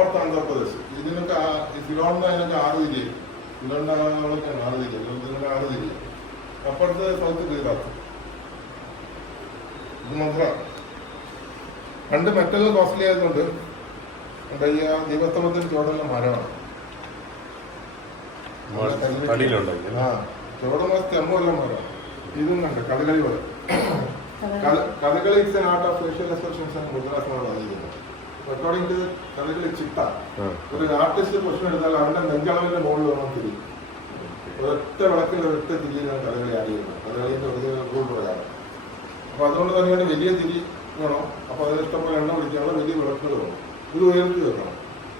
North Andhra Pradesh. ഇതിനൊക്കെ സിലോണിന് അതിനൊക്കെ 6 തിരിയ, സിലോണിനൊക്കെയാണ് 6 തിരിയ, ഇതിനൊക്കെ 6 തിരിയ. അപ്പുറത്ത് സൗത്ത് ഗുജറാത്ത്. ഇത് മന്ത്ര. പണ്ട് മെറ്റലിന് കോസ്റ്റ്ലി ആയതുകൊണ്ട് ഈ ദൈവസ്തംഭത്തിന് ചുവടുള്ള മരമാണ്. ചുവടുള്ള സ്റ്റെമ്മുള്ള മരമാണ്. ഇതും കണ്ട് കഥകളി പോലെ. Kathakali it's an art of facial expressions and മുദ്രാസനമാണ് വന്നിരിക്കുന്നത്. അക്കോർഡിംഗ് ടു കഥകളി ചിട്ട, ഒരു ആർട്ടിസ്റ്റ് പ്രശ്നം എടുത്താൽ അവരുടെ നെഞ്ചളവിന്റെ മുകളിൽ വേണം തിരി. ഒരൊറ്റ വിളക്കിൽ ഒരൊറ്റ തിരിയിലാണ് കഥകളി ആഡ് ചെയ്യുന്നത്, കഥകളിന്റെ ഒറിജിനൽ റൂൾ പ്രകാരം. അപ്പൊ അതുകൊണ്ട് തന്നെയാണ് വലിയ തിരി വേണം. അപ്പൊ അതിന് ഇഷ്ടംപോലെ എണ്ണ പിടിക്കാനുള്ള വലിയ വിളക്കുകൾ വേണം. ഇത് ഉയർത്തി വെക്കണം.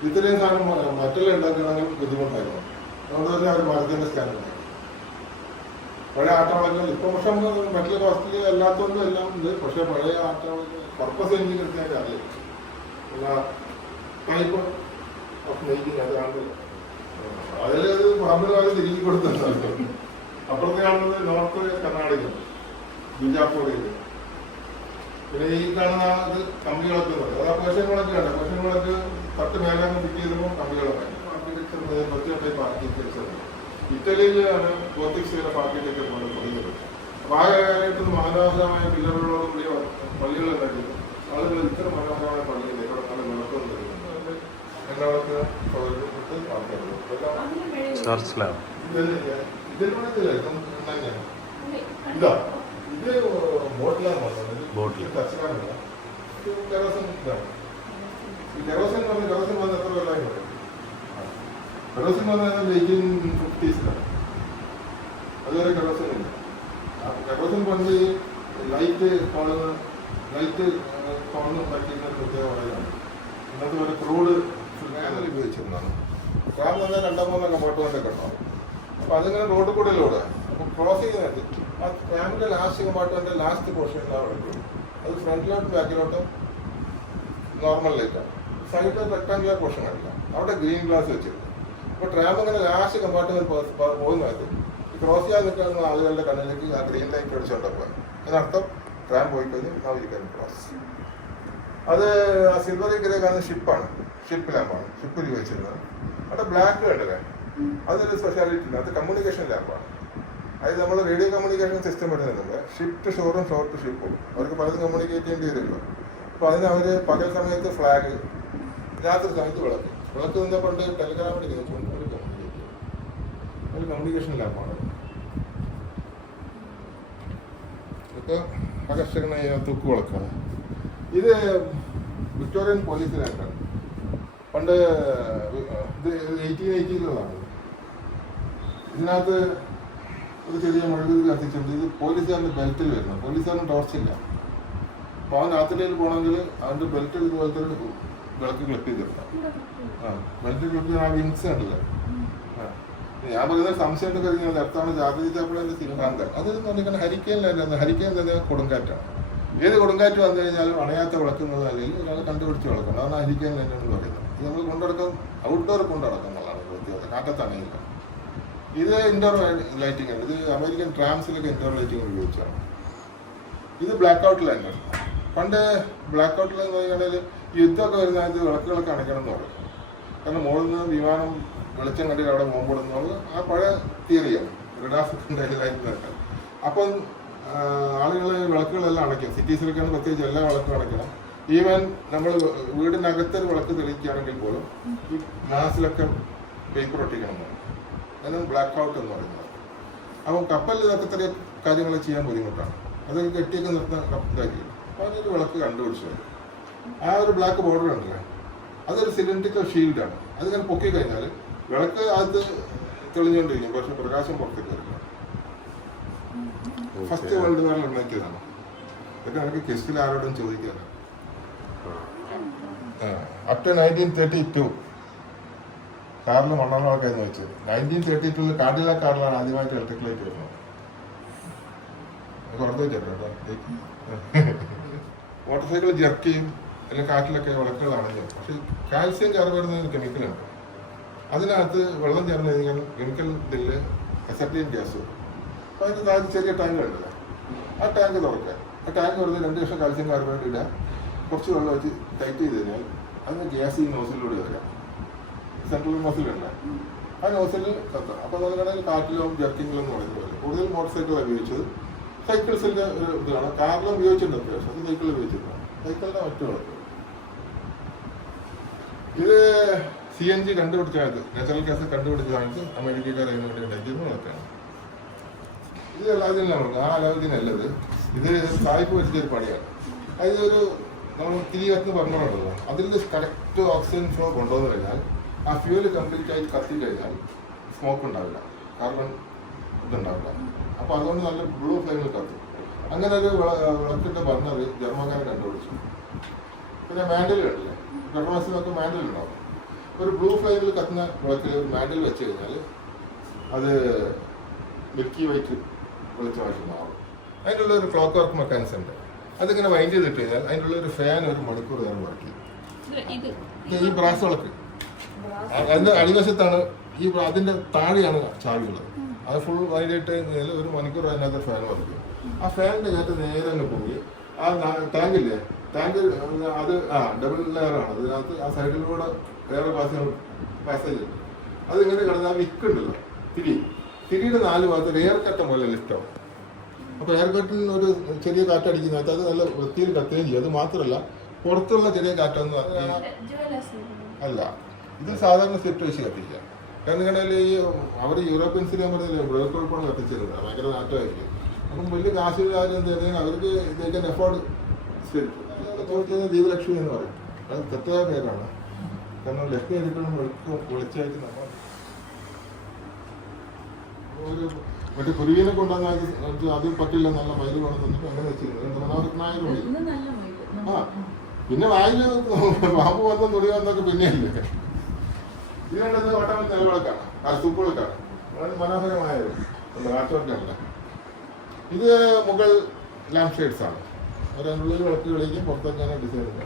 ഇത്രയും സാധനം മറ്റെല്ലാം ഉണ്ടാക്കണമെങ്കിൽ ബുദ്ധിമുട്ടായിരുന്നു. അതുകൊണ്ട് തന്നെ അവർ മരത്തിന്റെ സ്റ്റാൻഡ് ഉണ്ടാക്കി. പഴയ ആട്ടവിളക്കുകൾ ഇപ്പൊ പക്ഷെ മറ്റുള്ള കോസ്റ്റ്ലി അല്ലാത്തതുകൊണ്ടും എല്ലാം ഉണ്ട്. പക്ഷെ പഴയ ആട്ടവിളക്ക് പർപ്പസ് എനിക്ക് കൃത്യമായിട്ട് അറിയാം. ടൈപ്പ് ഓഫ് മേക്കിംഗ് അതാണ്. അതിലത് പാമ്പിൽ തിരികെ കൊടുത്തത്. അപ്പുറത്ത് കാണുന്നത് നോർത്ത് കർണാടക, ബിജാപ്പൂരിൽ. പിന്നെ ഈ കാണുന്ന ഇത് കമ്പി വിളക്ക് എന്ന് പറയും. അത് പേർഷ്യൻ വിളക്ക് കണ്ട. പേർഷ്യൻ വിളക്ക് 10 മേലാന്ന് ഫിറ്റ് ചെയ്തപ്പോൾ കമ്പി വിളക്കായി. ആർക്കിടെക്ചർ പ്രത്യേക ടൈപ്പ് ആർക്കിടെക്ചർ. ഇറ്റലിയിലാണ് ഗോത്തിക് സ്റ്റൈൽ ഓഫ് ആർക്കിടെക്ചർ തുടങ്ങിയത്. അപ്പൊ ആ കാലഘട്ടത്തിൽ മനോഹരമായ പില്ലറുകളോട് കൂടിയ പള്ളികൾ ഉണ്ടാക്കിയത്. ആളുകൾ ഇത്ര മനോഹരമായ പള്ളിയിലെ ഇവിടെ നല്ല വിളക്കം തരുന്നുണ്ട്. എല്ലാവർക്ക് ഇതാ ഇത് ബോട്ടിലാണ് പറഞ്ഞത്. കച്ചറാണില്ല. കെറോസിൻ ഇതാണ്. ഈ കെറോസിൻ പറഞ്ഞ കെറോസിൻ വന്ന് എത്ര കൊല്ലമായി പറയും. കെറോസിൻ പറഞ്ഞാൽ 1850s. അതുവരെ കെറോസിൻ ഇല്ല. കെറോസിൻ പണ്ട് ലൈറ്റ് കോളുന്ന പറ്റിയിരുന്ന പ്രത്യേക ഓയിലാണ്. ഇന്നത്തെ പോലെ ക്രൂഡ് ഫാനൽ ഉപയോഗിച്ചിരുന്നതാണ്. കാരണം തന്നെ 2-3 കമ്പാർട്ട്മെൻ്റൊക്കെ ഉണ്ടാവും. അപ്പോൾ അതിങ്ങനെ റോഡ് കൂടെ ലോഡ്. അപ്പോൾ ക്രോസ് ചെയ്യുന്നത് ആ ഫാമിൻ്റെ ലാസ്റ്റ് കമ്പാർട്ട്മെൻ്റ് ലാസ്റ്റ് പോർഷനിലാണ് കിട്ടും. അത് ഫ്രണ്ടിലോട്ടും ബാക്കിലോട്ടും നോർമൽ ലൈറ്റാണ്. സൈഡിൽ റെക്ടാങ്കുലർ പോർഷൻ അല്ല. അവിടെ ഗ്രീൻ ഗ്ലാസ് വെച്ചിരുന്നു. അപ്പോൾ ട്രാം ഇങ്ങനെ ലാസ്റ്റ് കമ്പാർട്ട്മെന്റ് പോകുന്നത് ക്രോസ് ചെയ്യാൻ നിൽക്കുന്ന ആളുകളുടെ കണ്ണിലേക്ക് ആ ഗ്രീൻ ലൈറ്റ് അടിച്ചുകൊണ്ടാണ് പോയത്. അതിനർത്ഥം ട്രാം പോയി കഴിഞ്ഞ് നവീകരിക്കാൻ ക്രോസ്. അത് ആ സിൽവറി ഗ്രേ കാണുന്ന ഷിപ്പാണ്, ഷിപ്പ് ലാമ്പാണ്, ഷിപ്പിൽ ഉപയോഗിച്ചിരുന്നത്. അവിടെ ബ്ലാക്ക് കണ്ടല്ലേ, അതൊരു സ്പെഷ്യാലിറ്റി ഇല്ല. അത് കമ്മ്യൂണിക്കേഷൻ ലാമ്പാണ്. അതായത് നമ്മൾ റേഡിയോ കമ്മ്യൂണിക്കേഷൻ സിസ്റ്റം വരുന്നുണ്ട്. ഷിപ്പ് ടു ഷോറും ഷോർ ടു ഷിപ്പും അവർക്ക് പലതും കമ്മ്യൂണിക്കേറ്റ് ചെയ്യേണ്ടി വരുമല്ലോ. അപ്പോൾ അതിന് അവർ പകൽ സമയത്ത് ഫ്ലാഗ്, രാത്രി സമയത്ത് വിളക്ക് നിന്ന പണ്ട് ടെലിഗ്രാമിൽ ഒരു കമ്മ്യൂണിക്കേഷൻ ലാമ്പാണ്. ഇതൊക്കെ ആകർഷകമായ തൂക്ക് വിളക്കാണ്. ഇത് വിക്ടോറിയൻ പോലീസ് ലാമ്പാണ്. പണ്ട് ഇത് 1880-ലുള്ളതാണ്. ഇതിനകത്ത് ഒരു ചെറിയ മെഴുകുതിരി കത്തിച്ചിട്ടുണ്ട്. ഇത് പോലീസുകാരൻ്റെ ബെൽറ്റിൽ വരുന്നത്. പോലീസുകാരന് ടോർച്ചില്ല. അപ്പോൾ അവൻ രാത്രിയിൽ പോകണമെങ്കിൽ അവൻ്റെ ബെൽറ്റിൽ ഇതുപോലത്തെ വിളക്ക് ക്ലിപ്പ് ചെയ്തിരുന്നു. ബെൽറ്റ് ക്ലിപ്പ് ചെയ്ത് ആ വിങ്സ് ഉണ്ടല്ലോ. ഞാൻ പറയുന്ന സംശയം ഒക്കെ കഴിഞ്ഞാൽ അടുത്താണ് ജാഗ്രത ചാപ്പിളിൻ്റെ സിനിമാന്തം. അത് പറഞ്ഞിരിക്കുന്നത് ഹരിക്കേനിലായിരുന്നു. ഹരിക്കേൻ തന്നെ കൊടുങ്കാറ്റാണ്. ഏത് കൊടുങ്കാറ്റ് വന്നു കഴിഞ്ഞാലും അണയാത്ത വിളക്കുന്നത് അല്ലെങ്കിൽ ഒരാൾ കണ്ടുപിടിച്ച് വിളക്കണം. അതാണ് ഹരിക്കേൻ ലൈനാണ് പറയുന്നത്. ഇത് നമ്മൾ കൊണ്ടുനടക്കാൻ ഔട്ട്ഡോർ കൊണ്ടുനടക്കാം എന്നുള്ളതാണ് പ്രത്യേകത. കാറ്റത്ത് അണയില്ല. ഇത് ഇൻഡോർ ലൈറ്റിംഗ് ആണ്. ഇത് അമേരിക്കൻ ട്രാംസിലൊക്കെ ഇൻഡോർ ലൈറ്റിംഗ് ഉപയോഗിച്ചാണ്. ഇത് ബ്ലാക്ക് ഔട്ട് ലൈനാണ്. പണ്ട് ബ്ലാക്ക് ഔട്ട് ലൈൻ എന്ന് പറയുകയാണെങ്കിൽ യുദ്ധമൊക്കെ വരുന്നത് വിളക്കുകളൊക്കെ അണയ്ക്കണം എന്ന് പറയും. കാരണം മുകളിൽ നിന്ന് വിമാനം വെളിച്ചം കണ്ടിട്ട് അവിടെ ബോംബിടുന്നത് ആ പഴയ തിയറിയാണ്. റഡാഫിണ്ടായിരുന്നു. അപ്പം ആളുകൾ വിളക്കുകളെല്ലാം അടയ്ക്കും. സിറ്റീസിലൊക്കെയാണ് പ്രത്യേകിച്ച് എല്ലാ വിളക്കും അടയ്ക്കണം. ഈവൻ നമ്മൾ വീടിനകത്തൊരു വിളക്ക് തെളിയിക്കുകയാണെങ്കിൽ പോലും ഈ ഗ്ലാസിലൊക്കെ പേപ്പർ ഒട്ടിക്കണം എന്ന് പറയും. അതാണ് ബ്ലാക്ക് ഔട്ട് എന്ന് പറയുന്നത്. അപ്പം കപ്പലിൽ ഇതൊക്കെ ചെറിയ കാര്യങ്ങൾ ചെയ്യാൻ ബുദ്ധിമുട്ടാണ്. അതൊക്കെ കെട്ടിയൊക്കെ നിർത്താൻ ഇതാക്കി. അപ്പോൾ അതിനൊരു വിളക്ക് കണ്ടുപിടിച്ചത് ആ ഒരു ബ്ലാക്ക് ബോർഡർ ഉണ്ടല്ലേ, അതൊരു സിലിണ്ടറിക്കൽ ഷീൽഡാണ്. അതിങ്ങനെ പൊക്കി കഴിഞ്ഞാൽ വിളക്ക് അത് തെളിഞ്ഞുകൊണ്ടിരിക്കും, പക്ഷെ പ്രകാശം പുറത്തേക്ക് വരില്ല. ഫസ്റ്റ് വേൾഡ് വാറിൽ ഉണ്ടാക്കിയതാണ്. ഇതൊക്കെ നമുക്ക് ക്വസ്റ്റിൽ ആരോടും ചോദിക്കാറ്. അപ് ടു 1932 കാറിൽ മണ്ണെണ്ണൊക്കെയായിരുന്നു വെച്ചത്. 1932 കാർഡില കാറിലാണ് ആദ്യമായിട്ട് ഇലക്ട്രിക് ലൈറ്റ് വരുന്നത്. പുറത്ത് വെച്ചേട്ടോ. മോട്ടോർ സൈക്കിൾ ജെർക്ക് ചെയ്യും, അല്ലെങ്കിൽ കാറ്റിലൊക്കെ വിളക്കുകളാണെങ്കിൽ. പക്ഷെ കാൽസ്യം ചേർന്ന് വരുന്ന കെമിക്കലുണ്ട്. അതിനകത്ത് വെള്ളം ചേർന്ന് കഴിഞ്ഞാൽ കെമിക്കൽ ഇതില് അസെറ്റിലിൻ ഗ്യാസ് വരും. അപ്പോൾ അതിന് താഴെ ചെറിയ ടാങ്ക് ഉണ്ടല്ലോ, ആ ടാങ്ക് തുറക്കുക. ആ ടാങ്ക് വെറുതെ 2 ലക്ഷം കാൽസ്യം കാർബണേറ്റ് ഇടുക, കുറച്ച് വെള്ളം വെച്ച് ടൈറ്റ് ചെയ്ത് കഴിഞ്ഞാൽ അത് ഗ്യാസ് ഈ നോസിലൂടെ വരാം. സെൻട്രൽ നോസിലുണ്ട്, ആ നോസിലിൽ കത്തണം. അപ്പോൾ അതുകൊണ്ട് കാറ്റിലും ജർക്കിങ്ങിലും എന്ന് പറയുന്നത് പോലെ കൂടുതൽ മോട്ടോർ സൈക്കിളാണ് ഉപയോഗിച്ചത്. സൈക്കിൾസിൻ്റെ ഒരു ഇതാണ്. കാറിലും ഉപയോഗിച്ചിട്ടുണ്ട് അത്യാവശ്യം, അത് സൈക്കിളിൽ ഉപയോഗിച്ചിട്ടുണ്ട്. സൈക്കിളിൻ്റെ മറ്റു വിളക്ക് ഇത് CNG കണ്ടുപിടിച്ചാണ്, നാച്ചുറൽ ഗ്യാസ് കണ്ടുപിടിച്ചതാണ് അമേരിക്കക്കാർ അതിന് വേണ്ടി ഉണ്ടാക്കിയത് വിളക്കാണ്. ഇത് അലാവുദ്ദീനാണ്, ആ അലാവുദ്ദീനല്ലത്. ഇത് സായിപ്പ് വെച്ചൊരു പണിയാണ്. അതായത് ഒരു നമ്മൾ തിരികത്ത് പറഞ്ഞോളൂ, അതിൽ കറക്റ്റ് ഓക്സിജൻ ഫ്ലോ കൊണ്ടുവന്നു കഴിഞ്ഞാൽ ആ ഫ്യൂല് കംപ്ലീറ്റ് ആയി കത്തിക്കഴിഞ്ഞാൽ സ്മോക്ക് ഉണ്ടാവില്ല, കാർബൺ ഇതുണ്ടാവില്ല. അപ്പോൾ അതുകൊണ്ട് നല്ല ബ്ലൂ ഫ്ലെയിമിൽ കത്തും. അങ്ങനെ ഒരു വിളക്കിൻ്റെ ബർണർ ജർമ്മൻകാരെ കണ്ടുപിടിച്ചു. പിന്നെ മാൻഡിൽ കണ്ടില്ലേ, പെട്രോൾസിനൊക്കെ മാൻഡിൽ ഉണ്ടാവും. ഒരു ബ്ലൂ ഫ്ലെയിമിൽ കത്തുന്ന വിളക്കിൽ ഒരു മാൻഡിൽ വെച്ച് കഴിഞ്ഞാൽ അത് മിൽക്കി വൈറ്റ് വെളിച്ചമായിട്ട് മാറും. അതിനുള്ള ഒരു ക്ലോക്ക് വർക്ക് മെക്കാനിസം ഉണ്ട്. അതിങ്ങനെ വൈൻഡ് ചെയ്തിട്ട് കഴിഞ്ഞാൽ അതിനുള്ള ഒരു ഫാൻ ഒരു മണിക്കൂർ നേരം വർക്ക് ചെയ്യും. ഈ ബ്രാസ് വിളക്ക് അതിൻ്റെ അടിവശത്താണ് അതിൻ്റെ താഴെയാണ് ചാവിയുള്ളത്. അത് ഫുൾ വൈൻഡ് ഇട്ട് കഴിഞ്ഞാൽ ഒരു മണിക്കൂർ അതിനകത്ത് ഫാൻ വർക്ക് ചെയ്യും. ആ ഫാനിൻ്റെ അകത്ത് നേരെ അങ്ങ് പോയി ആ ടാങ്കില്ലേ, ടാങ്ക് അത് ഡബിൾ ലെയറാണ്. അതിനകത്ത് ആ സൈഡിലൂടെ വേറെ പാസേജ് ഉണ്ട്. അതിങ്ങനെ കിടന്നാൽ വിക്കുണ്ടല്ലോ തിരിയുടെ 4 ഭാഗത്ത് എയർ കട്ട പോലെ ലിഫ്റ്റാവും. അപ്പോൾ എയർ കട്ടിന് ഒരു ചെറിയ കാറ്റടിക്കുന്നതിനകത്ത് അത് നല്ല വൃത്തിയിൽ കത്തുകയും ചെയ്യും. അത് മാത്രമല്ല പുറത്തുള്ള ചെറിയ കാറ്റൊന്നും അല്ല, ഇത് സാധാരണ സ്ലിപ്പ് വെച്ച് കത്തിക്കുക. കാരണം കണ്ടാൽ ഈ അവർ യൂറോപ്യൻസിനെ പറഞ്ഞില്ലേ ബ്രേക്കുൾപ്പാണ് കത്തിച്ചിരുന്നത്, ഭയങ്കര നാട്ടമായിരിക്കും. അപ്പം വലിയ കാശുകാരും എന്ത് ചെയ്യുന്നത് അവർക്ക് ഇതേക്കാൻ എഫോർഡ് ദീപലക്ഷ്മി എന്ന് പറയും. അത് തെറ്റായ പേരാണ്. കാരണം ലക്ഷ്മി ആയിരിക്കും വിളിച്ചായിട്ട് നമ്മൾ ഒരു മറ്റേ കുരുവിനെ കൊണ്ടുവന്നാൽ അത് പറ്റില്ല, നല്ല മയിൽ വേണം തന്നിട്ട് അങ്ങനെ വെച്ചിരുന്നത് മനോഹരനായ മയിൽ. പിന്നെ വായിൽ പാമ്പ് വന്ന തുണി വന്നൊക്കെ പിന്നെയല്ലേ. ഇത് കണ്ടത് ഓട്ടമൽ നിലവിളക്കാണ്, സൂപ്പുവിളക്കാണ്, വളരെ മനോഹരമായത് കാറ്റോട്ടല്ല. ഇത് മുഗൾ ലാംപ് ഷെയ്ഡ്സ് ആണ്. അതിനുള്ളിൽ വിളക്കുകളിലേക്കും പുറത്തൊക്കെയാണ് ഡിസൈൻ ഉണ്ട്.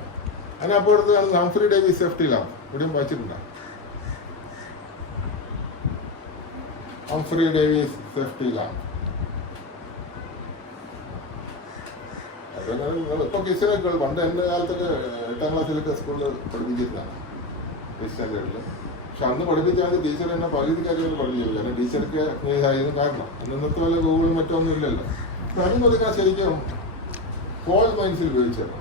അതിനപ്പുറത്താണ് ഹംഫ്രി ഡേവിസ് സേഫ്റ്റി ലാമ്പ്, ഇവിടെയും വായിച്ചിട്ടുണ്ട്. ഹംഫ്രി ഡേവിസ് സേഫ്റ്റി ലാമ്പ് ഇപ്പൊ കിച്ചനൊക്കെ പണ്ട് എൻ്റെ കാലത്തൊക്കെ 8ാം ക്ലാസ്സിലൊക്കെ സ്കൂളിൽ പഠിപ്പിച്ചിരുന്നതാണ് സ്റ്റാൻഡേർഡിൽ. പക്ഷെ അന്ന് പഠിപ്പിച്ചാൽ ടീച്ചർ എന്നെ പകുതി കാര്യങ്ങൾ പഠിപ്പിച്ചു. കാരണം ടീച്ചർക്ക് ആയിരുന്നു കാരണം അന്നത്തെ പോലെ ഗൂഗിളും മറ്റൊന്നും ഇല്ലല്ലോ. അതിന് പതുക്കെ ശരിക്കും കോൾ മൈൻസിൽ ഉപയോഗിച്ചത്.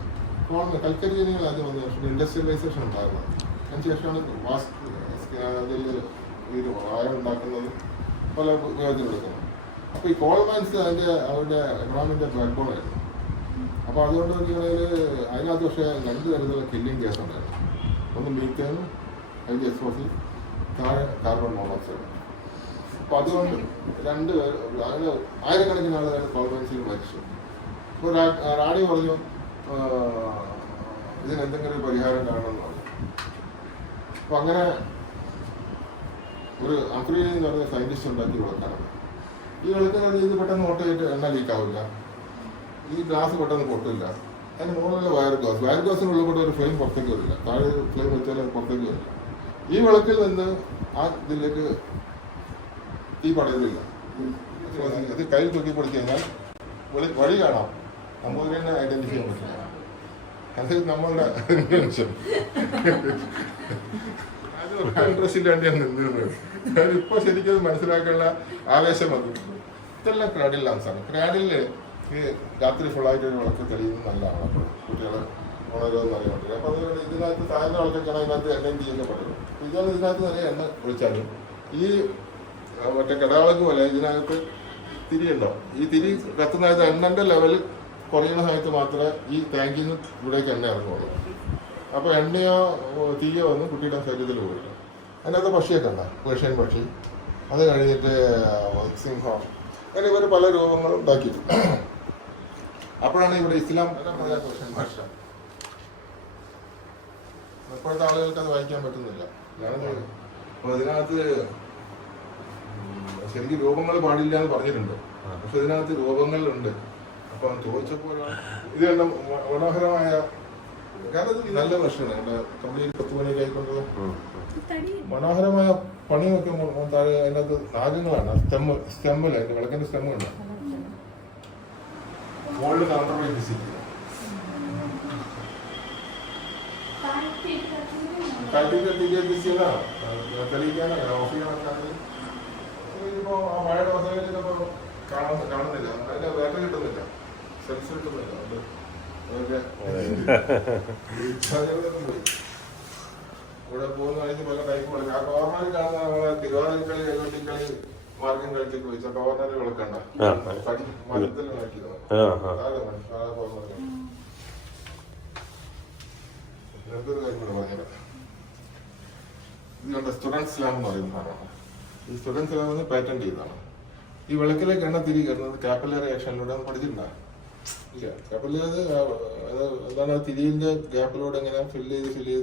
കൽക്കരി ഖനികൾ ആദ്യം വന്നു, പക്ഷേ ഇൻഡസ്ട്രിയലൈസേഷൻ ഉണ്ടാകുന്നത്. അതിനുശേഷമാണ് അതിൽ ഈ വായ ഉണ്ടാക്കുന്നത്, പല ഉപയോഗത്തിൽ എടുക്കുന്നത്. അപ്പോൾ ഈ കോൾ മൈൻസ് അവരുടെ എക്കണോമിൻ്റെ ബാക്ക് ബോൺ ആയിരുന്നു. അപ്പോൾ അതുകൊണ്ട് അതിനകത്ത് പക്ഷേ 2 തരത്തിലുള്ള കില്ലിംഗ് ഗ്യാസ് ഉണ്ടായിരുന്നു. ഒന്ന് മീത്തേൻ, അതിൻ്റെ എക്സ്പോസിൽ, താഴെ കാർബൺ മോണോക്സൈഡ്. അപ്പോൾ അതുകൊണ്ട് 2 പേർ അങ്ങനെ ആയിരക്കണക്കിന് ആളുകൾ കോൾ മൈൻസിൽ മരിച്ചു. അപ്പോൾ റാണി പറഞ്ഞു ഇതിനെന്തെങ്കിലും ഒരു പരിഹാരം കാണണമെന്ന് പറഞ്ഞു. അപ്പോൾ അങ്ങനെ ഒരു അഫ്രീൻ എന്ന് പറഞ്ഞ സയൻറ്റിസ്റ്റ് ഉണ്ടാക്കി വിളക്കാണ്. ഈ വിളക്കിനകത്ത് ഇത് പെട്ടെന്ന് ഓട്ടോ ചെയ്തിട്ട് എണ്ണ ലീക്കാവില്ല, ഈ ഗ്ലാസ് പെട്ടെന്ന് പൊട്ടില്ല. അതിന് മുകളിലുള്ള വയർ ഗ്ലാസിനുള്ളിൽ കൂടെ ഒരു ഫ്ലെയിം പുറത്തേക്ക് വരില്ല, താഴെ ഫ്ലെയിം വെച്ചാൽ അത് പുറത്തേക്ക് വരില്ല. ഈ വിളക്കിൽ നിന്ന് ആ ഇതിലേക്ക് തീ പടരുന്നില്ല. അത് കയ്യിൽ തൂക്കി പിടിച്ചു കഴിഞ്ഞാൽ വഴി കാണാം, നമ്പൂതിരിനെ ഐഡന്റിഫൈ ചെയ്യാൻ പറ്റില്ല. അത് നമ്മളുടെ അത് ഇൻട്രസ്റ്റ് ഇല്ലാണ്ടാണ് നിന്നിരുന്നത്. ഇപ്പോൾ ശരിക്കും മനസ്സിലാക്കാനുള്ള ആവേശം വന്നു. ഇതെല്ലാം ക്രാഡിൽ ലാംസാണ്. ക്രാഡില് ഈ രാത്രി ഫുള്ളായിട്ട് ഒരു വിളക്ക് തെളിയുന്നത് നല്ലതാണ്. അപ്പോൾ കുട്ടികൾ ഉണരുമെന്ന് അറിയാൻ. അപ്പോൾ അത് ഇതിനകത്ത് താഴ്ന്ന വിളക്കൊക്കെയാണ് അതിനകത്ത് എണ്ണയും തീയൊക്കെ പറയുന്നത്. ഇതാണ് ഇതിനകത്ത് നല്ല എണ്ണ ഒഴിച്ചാലും ഈ മറ്റേ കിടവിളക്ക് പോലെ ഇതിനകത്ത് തിരിയുണ്ടോ, ഈ തിരി കത്തുന്നതിനകത്ത് എണ്ണൻ്റെ ലെവൽ കുറയുന്ന സമയത്ത് മാത്രമേ ഈ ടാങ്കിൽ നിന്ന് ഇവിടേക്ക് എണ്ണ ഇറങ്ങുള്ളൂ. അപ്പോൾ എണ്ണയോ തീയോ ഒന്നും കുട്ടിയുടെ ശരീരത്തിൽ പോകില്ല. അതിനകത്ത് പക്ഷിയൊക്കെ ഉണ്ട്, പേർഷ്യൻ പക്ഷി, അത് കഴിഞ്ഞിട്ട് സിംഹം, അങ്ങനെ ഇവർ പല രൂപങ്ങളും ഉണ്ടാക്കി. അപ്പോഴാണ് ഇവിടെ ഇസ്ലാം പേർഷ്യൻ ഭാഷ. ഇപ്പോഴത്തെ ആളുകൾക്ക് അത് വായിക്കാൻ പറ്റുന്നില്ല. അപ്പോൾ ഇതിനകത്ത് ശരിക്കും രൂപങ്ങൾ പാടില്ല എന്ന് പറഞ്ഞിട്ടുണ്ട്, പക്ഷെ ഇതിനകത്ത് രൂപങ്ങളുണ്ട്. അപ്പം ചോദിച്ചപ്പോഴാണ് ഇത് കണ്ട മനോഹരമായ, കാരണം ഇത് നല്ല ഭക്ഷണം എൻ്റെ കംപ്ലീറ്റ് 10 മണിയൊക്കെ ആയിക്കൊണ്ട് മനോഹരമായ പണി നോക്കുമ്പോൾ താഴെ അതിനകത്ത് നാഗങ്ങളാണ്. സ്റ്റെമ്മില്ല, അതിൻ്റെ വിളക്കിൻ്റെ സ്റ്റെമ്മുണ്ട്. ഗോൾഡ് കൗണ്ടർ വിസിറ്റ് തെളിയിക്കാനല്ല ഓഫ് ചെയ്യാനൊക്കെയാണെങ്കിൽ ഇതിപ്പോൾ ആ മഴയുടെ അവസരത്തിലിപ്പോൾ കാണുന്നില്ല, അതിൻ്റെ വേട്ട കിട്ടുന്നില്ല, സെൻസ് കിട്ടുന്നില്ല. അത് അതൊക്കെ ഇവിടെ പോകുന്ന കഴിഞ്ഞ് പല ടൈപ്പ് വിളക്ക്. ആ കോർണറിൽ കാണുന്ന നമ്മളെ തിരുവാതിരക്കളി, കൈകൊട്ടിക്കളി, മാർഗം കളിച്ചൊക്കെ വെച്ച കോർണറിൽ വിളക്കണ്ട, മരത്തിൽ വിളക്കിയതാണ്. എന്തൊരു കാര്യം കൂടെ പറഞ്ഞത്, ഇതുകൊണ്ട് സ്റ്റുഡൻസ് ലാമ്പ് എന്ന് പറയുന്ന സാധനമാണ്. ഈ സ്റ്റുഡൻസ് ലാമ്പ് പാറ്റന്റ് ചെയ്തതാണ്. ഈ വിളക്കിലേക്ക് എണ്ണ തിരി കയറുന്നത് കാപ്പിലറി ആക്ഷനിലൂടെ പഠിച്ചിട്ടുണ്ടോ? ഇല്ല. കാപ്പിലറി എന്താണ്, തിരിയിന്റെ ഗ്യാപ്പിലൂടെ ഇങ്ങനെ ഫില്ല്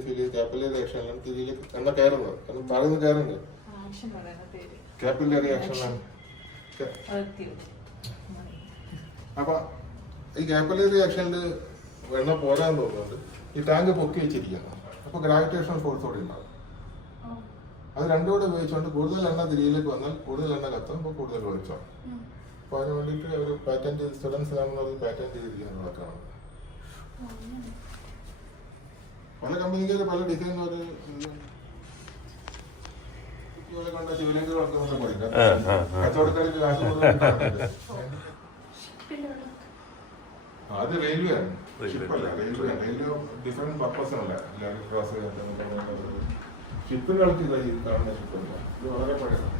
ചെയ്ത് കാപ്പിലറി ആക്ഷനിലാണ് തിരിയിൽ എണ്ണ കയറുന്നത്. കാരണം പറയുന്നത് കയറുന്നത് കാപ്പിലറി ആക്ഷനിലാണ്. അപ്പൊ ഈ കാപ്പിലറി ആക്ഷനിൽ എണ്ണ പോരാൻ തോന്നുന്നുണ്ട്. ഈ ടാങ്ക് പൊക്കി വെച്ചിരിക്കുകയാണ്. അപ്പൊ ഗ്രാവിറ്റേഷൻ ഫോഴ്സ് കൂടി ഉണ്ടാവും. അത് രണ്ടും കൂടെ ഉപയോഗിച്ചുകൊണ്ട് കൂടുതൽ എണ്ണ തിരിയിലേക്ക് വന്നാൽ കൂടുതൽ എണ്ണ കത്തും, അപ്പോൾ കൂടുതൽ ഒഴിച്ചോ. അപ്പൊ അതിന് വേണ്ടിയിട്ട് ഒരു പാറ്റന്റ് സ്റ്റുഡൻസ് ലാമ്പ് പാറ്റന്റ് ചെയ്തിരിക്കുന്ന വിളക്കാണ്. പല കമ്പനിക്കാര് പല ഡിസൈൻ ഒരു കണ്ട ശിവലിംഗ വിളക്കുന്നൊക്കെ പറയും. കച്ചവടക്കാർക്ക് കാശ് അത് റെയിൽവേ ആണ്, ഷിപ്പല്ല. റെയിൽവേ ഡിഫറെന്റ് പർപ്പസ് അല്ല. ഷിപ്പുകൾക്ക് കാണുന്ന ഷിപ്പല്ല, ഇത് വളരെ പഴയതാണ്.